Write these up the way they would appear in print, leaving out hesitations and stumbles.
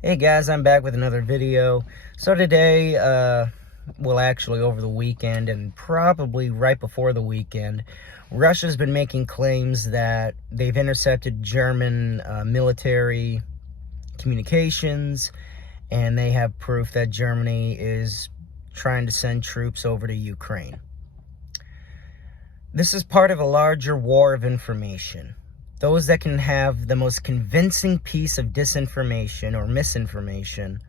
Hey guys, I'm back with another video. So today, well actually over the weekend and probably right before the weekend, Russia's been making claims that they've intercepted German military communications, and they have proof that Germany is trying to send troops over to Ukraine. This is part of a larger war of information. Those that can have the most convincing piece of disinformation or misinformation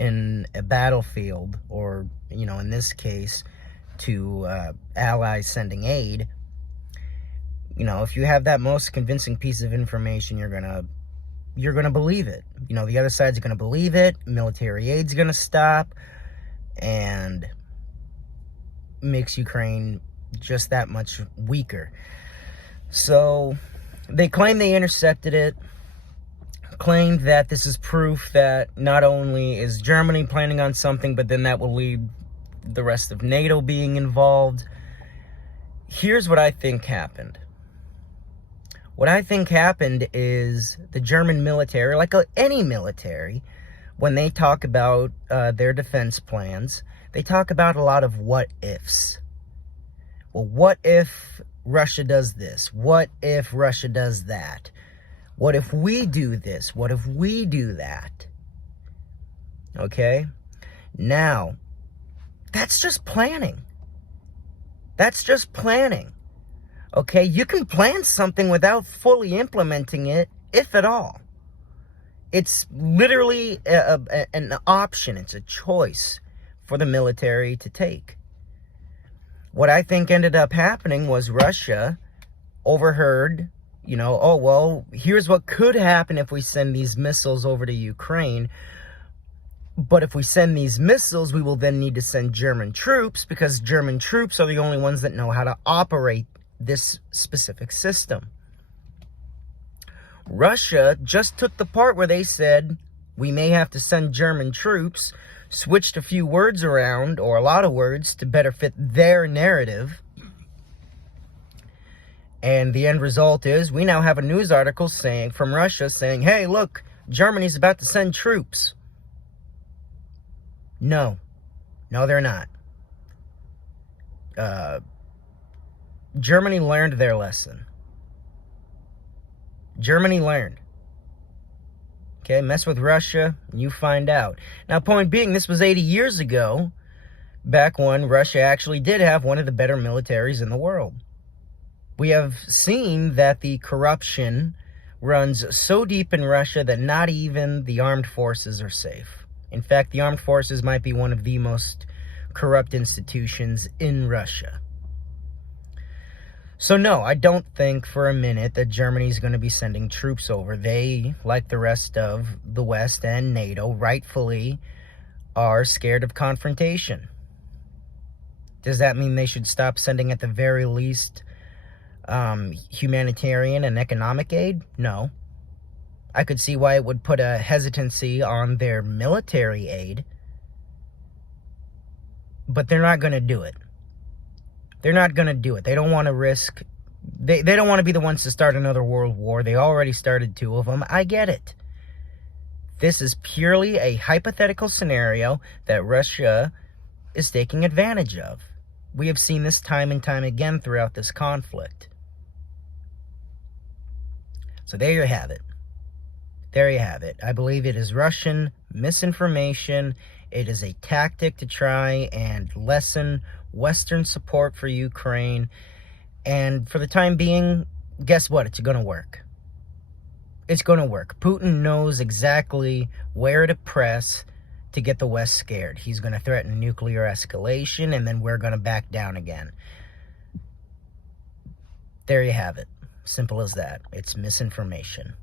in a battlefield, or, in this case, to allies sending aid, if you have that most convincing piece of information, you're gonna believe it. The other side's gonna believe it, military aid's gonna stop, and makes Ukraine just that much weaker. So they claim they intercepted it, claimed that this is proof that not only is Germany planning on something, but then that will lead the rest of NATO being involved. Here's what I think happened. What I think happened is the German military, like any military, when they talk about their defense plans, they talk about a lot of what ifs. Well, what if Russia does this? What if Russia does that? What if we do this? What if we do that? Okay? Now, that's just planning. That's just planning. Okay? You can plan something without fully implementing it, if at all. It's literally an option. It's a choice for the military to take. What I think ended up happening was Russia overheard, oh, well, here's what could happen if we send these missiles over to Ukraine. But if we send these missiles, we will then need to send German troops, because German troops are the only ones that know how to operate this specific system. Russia just took the part where they said, we may have to send German troops, switched a few words around, or a lot of words, to better fit their narrative. And the end result is, we now have a news article from Russia saying, hey, look, Germany's about to send troops. No, they're not. Germany learned their lesson. Germany learned. Okay, mess with Russia, and you find out. Now, point being, this was 80 years ago, back when Russia actually did have one of the better militaries in the world. We have seen that the corruption runs so deep in Russia that not even the armed forces are safe. In fact, the armed forces might be one of the most corrupt institutions in Russia. So no, I don't think for a minute that Germany's going to be sending troops over. They, like the rest of the West and NATO, rightfully are scared of confrontation. Does that mean they should stop sending, at the very least, humanitarian and economic aid? No. I could see why it would put a hesitancy on their military aid, but they're not going to do it. They're not going to do it. They don't want to risk... They don't want to be the ones to start another world war. They already started 2 of them. I get it. This is purely a hypothetical scenario that Russia is taking advantage of. We have seen this time and time again throughout this conflict. So there you have it. There you have it. I believe it is Russian misinformation. It is a tactic to try and lessen Western support for Ukraine. And for the time being, guess what? It's going to work. It's going to work. Putin knows exactly where to press to get the West scared. He's going to threaten nuclear escalation, and then we're going to back down again. There you have it. Simple as that. It's misinformation.